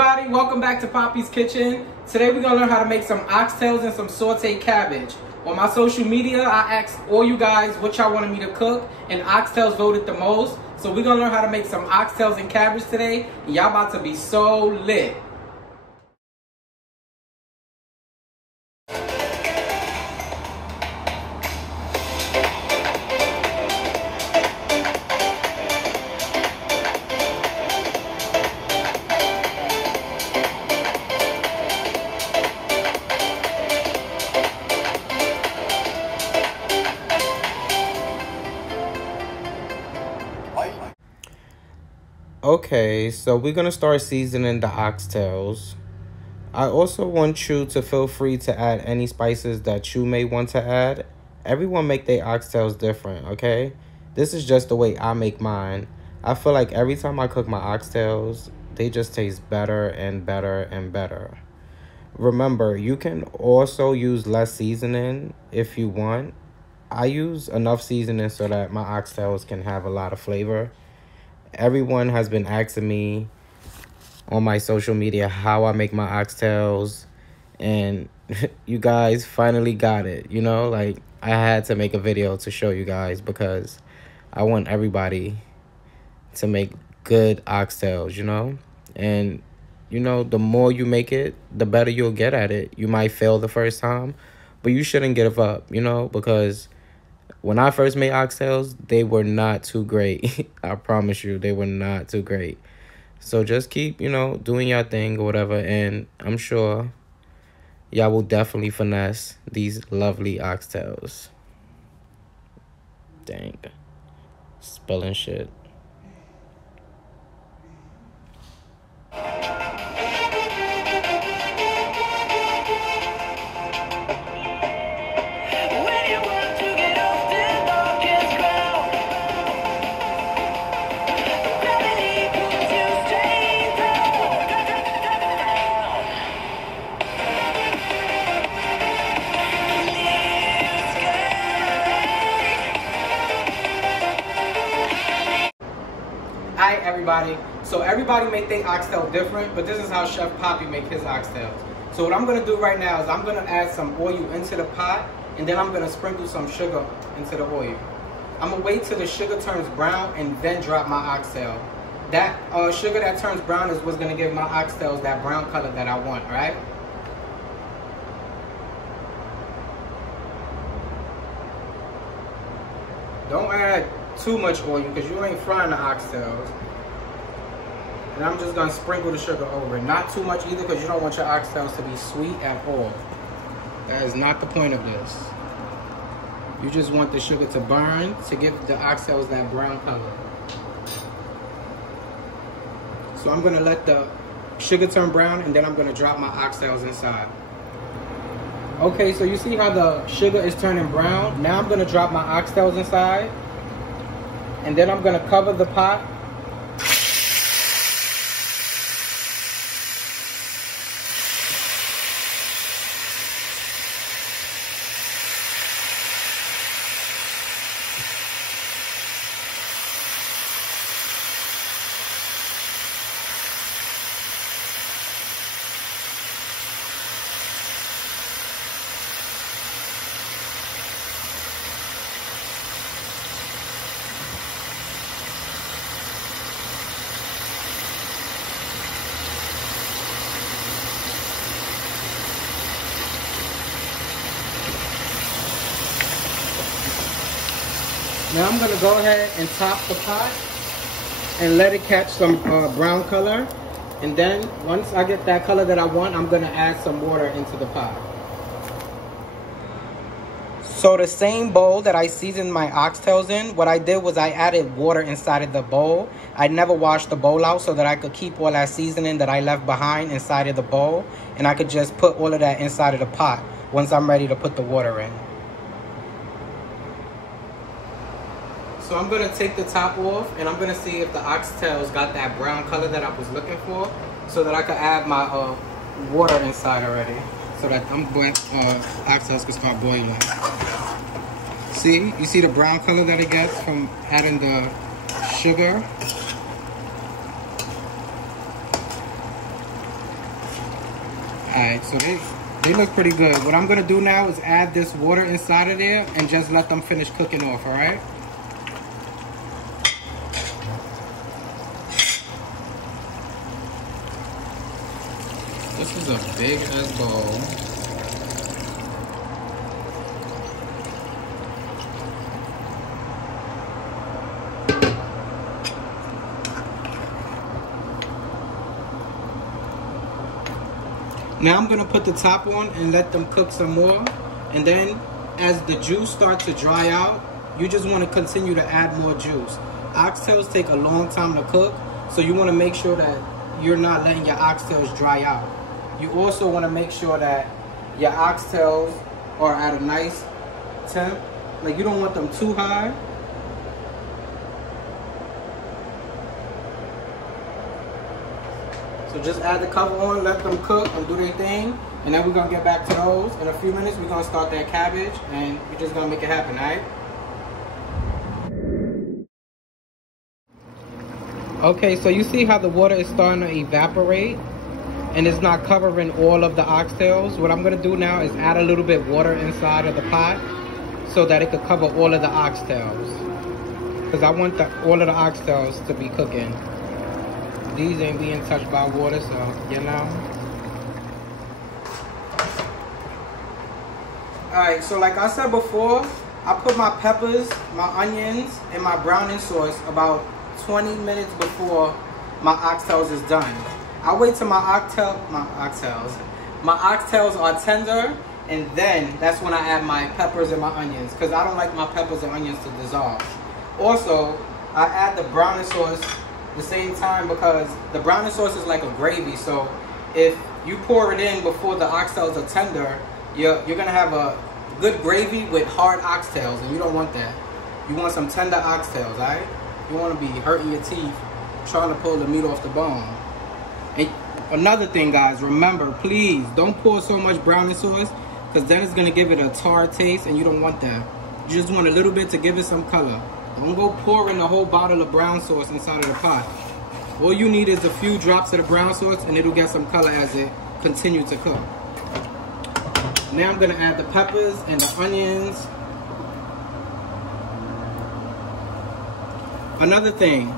everybody, welcome back to Papi's Kitchen. Today we're going to learn how to make some oxtails and some sauteed cabbage. On my social media, I asked all you guys what y'all wanted me to cook, and oxtails voted the most. So we're going to learn how to make some oxtails and cabbage today, and y'all about to be so lit. Okay, so we're going to start seasoning the oxtails. I also want you to feel free to add any spices that you may want to add. Everyone make their oxtails different, okay? This is just the way I make mine. I feel like every time I cook my oxtails, they just taste better and better and better. Remember, you can also use less seasoning if you want. I use enough seasoning so that my oxtails can have a lot of flavor. Everyone has been asking me on my social media how I make my oxtails, and you guys finally got it. You know, like, I had to make a video to show you guys because I want everybody to make good oxtails, you know? And, you know, the more you make it, the better you'll get at it. You might fail the first time, but you shouldn't give up, you know, because when I first made oxtails, they were not too great. I promise you, they were not too great. So just keep, you know, doing your thing or whatever, and I'm sure y'all will definitely finesse these lovely oxtails. Dang. Spelling shit. Alright everybody, so everybody make their oxtail different, but this is how Chef Papi make his oxtails. So what I'm going to do right now is I'm going to add some oil into the pot, and then I'm going to sprinkle some sugar into the oil. I'm going to wait till the sugar turns brown and then drop my oxtail. That sugar that turns brown is what's going to give my oxtails that brown color that I want, alright? Don't add too much oil because you ain't frying the oxtails. And I'm just gonna sprinkle the sugar over it. Not too much either, because you don't want your oxtails to be sweet at all. That is not the point of this. You just want the sugar to burn to give the oxtails that brown color. So I'm gonna let the sugar turn brown, and then I'm gonna drop my oxtails inside. Okay, so you see how the sugar is turning brown? Now I'm gonna drop my oxtails inside, and then I'm gonna cover the pot. Now I'm going to go ahead and top the pot and let it catch some brown color. And then once I get that color that I want, I'm going to add some water into the pot. So the same bowl that I seasoned my oxtails in, what I did was I added water inside of the bowl. I never washed the bowl out so that I could keep all that seasoning that I left behind inside of the bowl. And I could just put all of that inside of the pot once I'm ready to put the water in. So I'm going to take the top off, and I'm going to see if the oxtails got that brown color that I was looking for, so that I could add my water inside already, so that oxtails can start boiling. See? You see the brown color that it gets from adding the sugar? Alright, so they look pretty good. What I'm gonna do now is add this water inside of there and just let them finish cooking off, alright? This is a big ass bowl. Now I'm gonna put the top on and let them cook some more. And then as the juice starts to dry out, you just wanna continue to add more juice. Oxtails take a long time to cook, so you wanna make sure that you're not letting your oxtails dry out. You also wanna make sure that your oxtails are at a nice temp. Like, you don't want them too high. So just add the cover on, let them cook and do their thing. And then we're gonna get back to those. In a few minutes, we're gonna start that cabbage and we're just gonna make it happen, all right? Okay, so you see how the water is starting to evaporate and it's not covering all of the oxtails. What I'm gonna do now is add a little bit water inside of the pot so that it could cover all of the oxtails. Because I want all of the oxtails to be cooking. These ain't being touched by water, so, you know. Alright, so like I said before, I put my peppers, my onions, and my browning sauce about 20 minutes before my oxtails is done. I wait till my oxtails are tender, and then that's when I add my peppers and my onions, because I don't like my peppers and onions to dissolve. Also, I add the browning sauce the same time because the browning sauce is like a gravy. So if you pour it in before the oxtails are tender, you're gonna have a good gravy with hard oxtails, and you don't want that. You want some tender oxtails, alright? You want to be hurting your teeth trying to pull the meat off the bone. And another thing, guys, remember, please don't pour so much browning sauce, because then it's gonna give it a tart taste, and you don't want that. You just want a little bit to give it some color. Don't go pouring the whole bottle of brown sauce inside of the pot. All you need is a few drops of the brown sauce, and it'll get some color as it continues to cook. Now I'm gonna add the peppers and the onions. Another thing,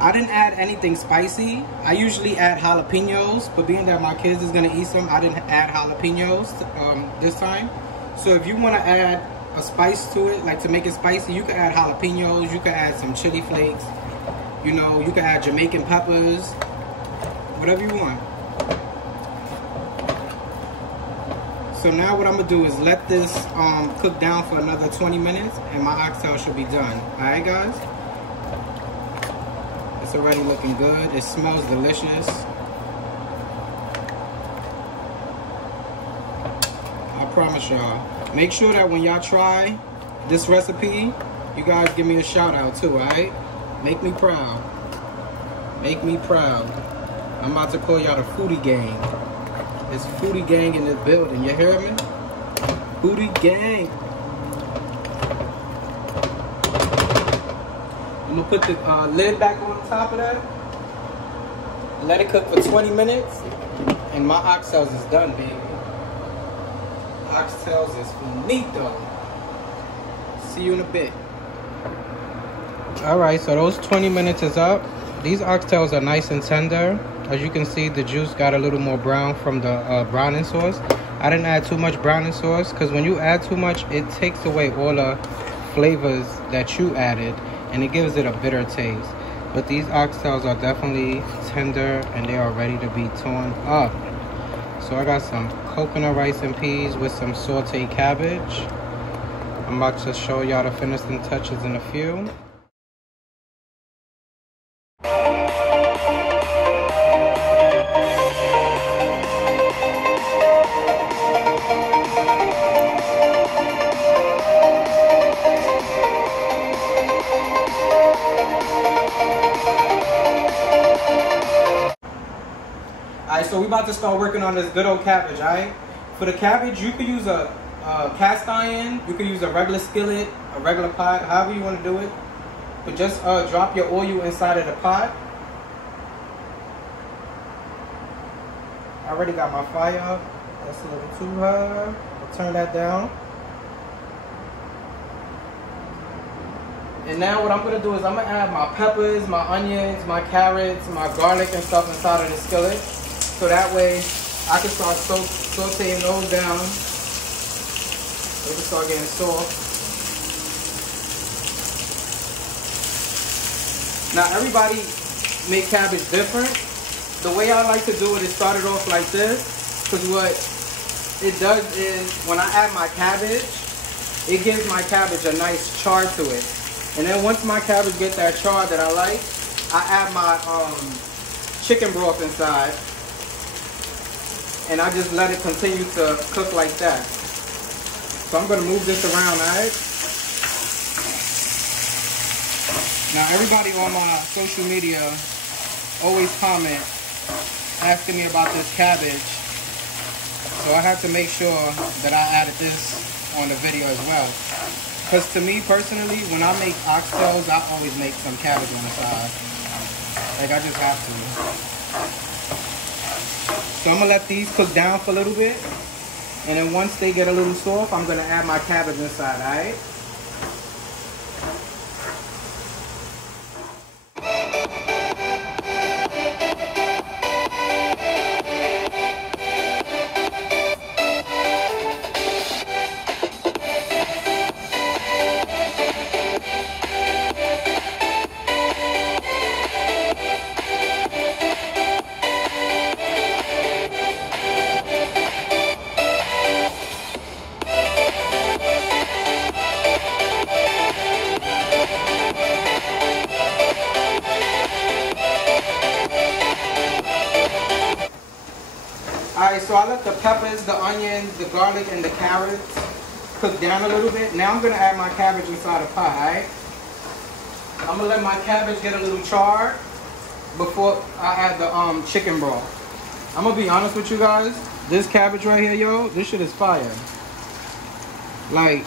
I didn't add anything spicy. I usually add jalapenos, but being that my kids is gonna eat some, I didn't add jalapenos this time. So if you wanna add a spice to it, like to make it spicy, you can add jalapenos, you can add some chili flakes, you know, you can add Jamaican peppers, whatever you want. So now what I'm gonna do is let this cook down for another 20 minutes and my oxtail should be done. Alright, guys? It's already looking good. It smells delicious. I promise y'all. Make sure that when y'all try this recipe, you guys give me a shout out too, alright? Make me proud. Make me proud. I'm about to call y'all the foodie gang. It's foodie gang in the building, you hear me? Foodie gang. I'm gonna put the lid back on top of that. Let it cook for 20 minutes. And my oxtails is done, baby. Oxtails is finito. See you in a bit. Alright, so those 20 minutes is up. These oxtails are nice and tender. As you can see, the juice got a little more brown from the browning sauce. I didn't add too much browning sauce because when you add too much, it takes away all the flavors that you added and it gives it a bitter taste. But these oxtails are definitely tender and they are ready to be torn up. So I got some coconut rice and peas with some sauteed cabbage. I'm about to show y'all the finishing touches in a few. Alright, so we about to start working on this good old cabbage, alright? For the cabbage, you could use a cast iron, you could use a regular skillet, a regular pot, however you want to do it. But just drop your oil inside of the pot. I already got my fire up. That's a little too high. I'll turn that down. And now what I'm gonna do is I'm gonna add my peppers, my onions, my carrots, my garlic and stuff inside of the skillet. So that way I can start sauteing those down. They can start getting soft. Now everybody make cabbage different. The way I like to do it is start it off like this. Because what it does is when I add my cabbage, it gives my cabbage a nice char to it. And then once my cabbage gets that char that I like, I add my chicken broth inside. And I just let it continue to cook like that. So I'm gonna move this around, alright? Now everybody on my social media always comment asking me about this cabbage. So I have to make sure that I added this on the video as well. Because to me personally, when I make oxtails, I always make some cabbage on the side. Like I just have to. So I'm gonna let these cook down for a little bit. And then once they get a little soft, I'm gonna add my cabbage inside, alright? Alright, so I let the peppers, the onions, the garlic, and the carrots cook down a little bit. Now I'm going to add my cabbage inside a pot, alright? I'm going to let my cabbage get a little charred before I add the chicken broth. I'm going to be honest with you guys. This cabbage right here, yo, this shit is fire. Like,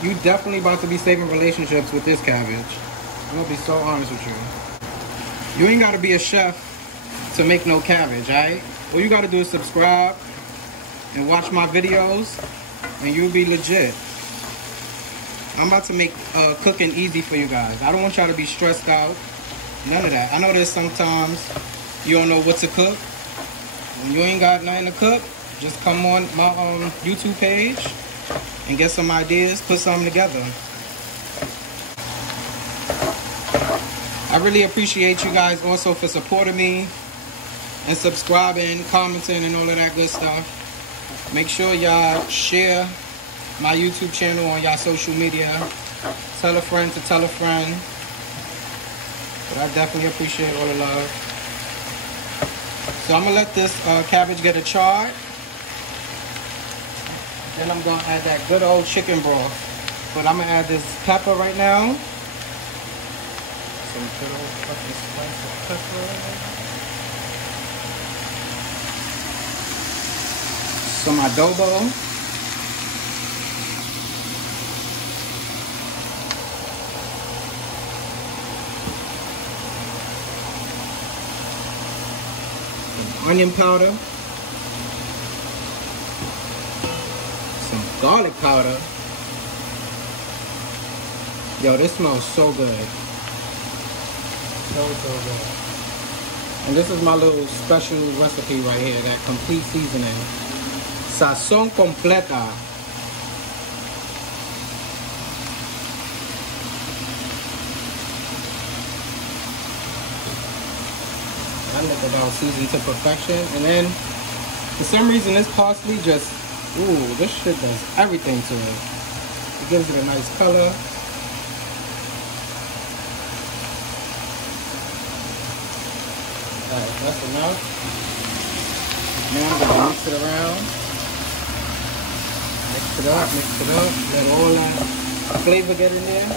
you definitely about to be saving relationships with this cabbage. I'm going to be so honest with you. You ain't got to be a chef to make no cabbage, alright? All you gotta do is subscribe and watch my videos and you'll be legit. I'm about to make cooking easy for you guys. I don't want y'all to be stressed out. None of that. I know that sometimes you don't know what to cook. When you ain't got nothing to cook, just come on my YouTube page and get some ideas, put something together. I really appreciate you guys also for supporting me and subscribing, commenting, and all of that good stuff. Make sure y'all share my YouTube channel on y'all social media. Tell a friend to tell a friend. But I definitely appreciate all the love. So I'm gonna let this cabbage get a char. Then I'm gonna add that good old chicken broth. But I'm gonna add this pepper right now. Some good old fucking spice of pepper. Some adobo. Some onion powder. Some garlic powder. Yo, this smells so good. So good. And this is my little special recipe right here, that complete seasoning. Sazón completa. I let that all seasoned to perfection. And then, for some reason, this parsley just, ooh, this shit does everything to it. It gives it a nice color. Alright, that's enough. Now I'm gonna mix it around. Mix it up, let all that flavor get in there.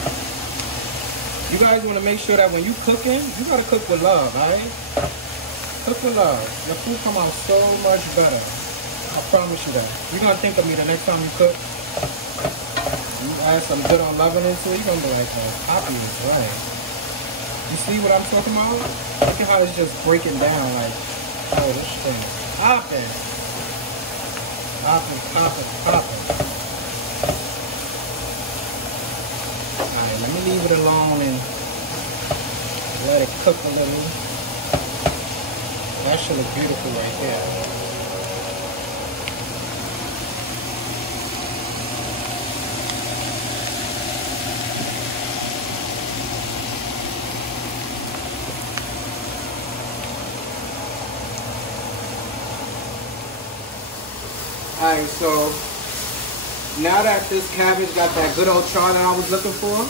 You guys want to make sure that when you cooking, you gotta cook with love, alright? Cook with love. The food come out so much better. I promise you that. You're gonna think of me the next time you cook. You add some good on loving into it, you're gonna be like, oh, Papi is right. You see what I'm talking about? Look at how it's just breaking down, like, Oh, this thing is popping. Popping, popping, popping. Alright, let me leave it alone and let it cook a little. That should look beautiful right there. Alright, so now that this cabbage got that good old char that I was looking for,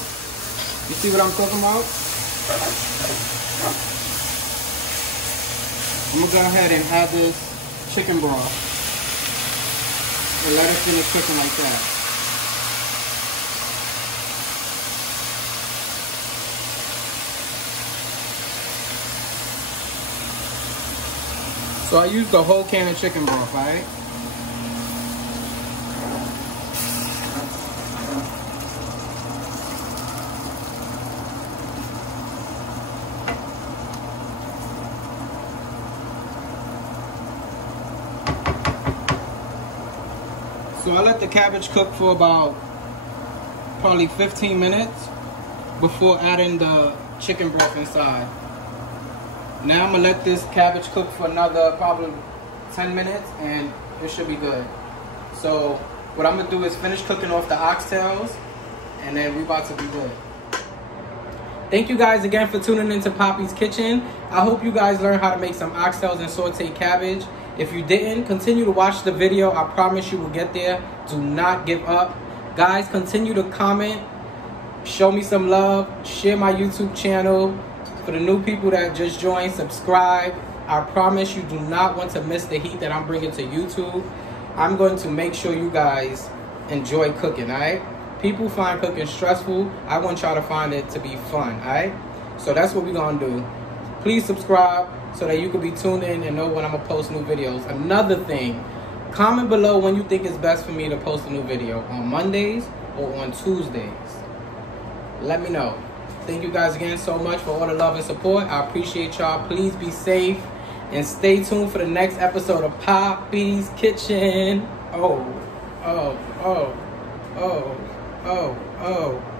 you see what I'm talking about? I'm gonna go ahead and add this chicken broth and let it finish cooking like that. So I used the whole can of chicken broth, right? So I let the cabbage cook for about probably 15 minutes before adding the chicken broth inside. Now I'm gonna let this cabbage cook for another probably 10 minutes and it should be good. So what I'm gonna do is finish cooking off the oxtails and then we about to be good. Thank you guys again for tuning into Papi's Kitchen. I hope you guys learned how to make some oxtails and sauteed cabbage. If you didn't, continue to watch the video. I promise you will get there. Do not give up. Guys, continue to comment. Show me some love. Share my YouTube channel. For the new people that just joined, subscribe. I promise you do not want to miss the heat that I'm bringing to YouTube. I'm going to make sure you guys enjoy cooking, all right? People find cooking stressful. I want y'all to find it to be fun, all right? So that's what we're going to do. Please subscribe so that you can be tuned in and know when I'm going to post new videos. Another thing, comment below when you think it's best for me to post a new video, on Mondays or on Tuesdays. Let me know. Thank you guys again so much for all the love and support. I appreciate y'all. Please be safe and stay tuned for the next episode of Papi's Kitchen. Oh, oh, oh, oh, oh, oh.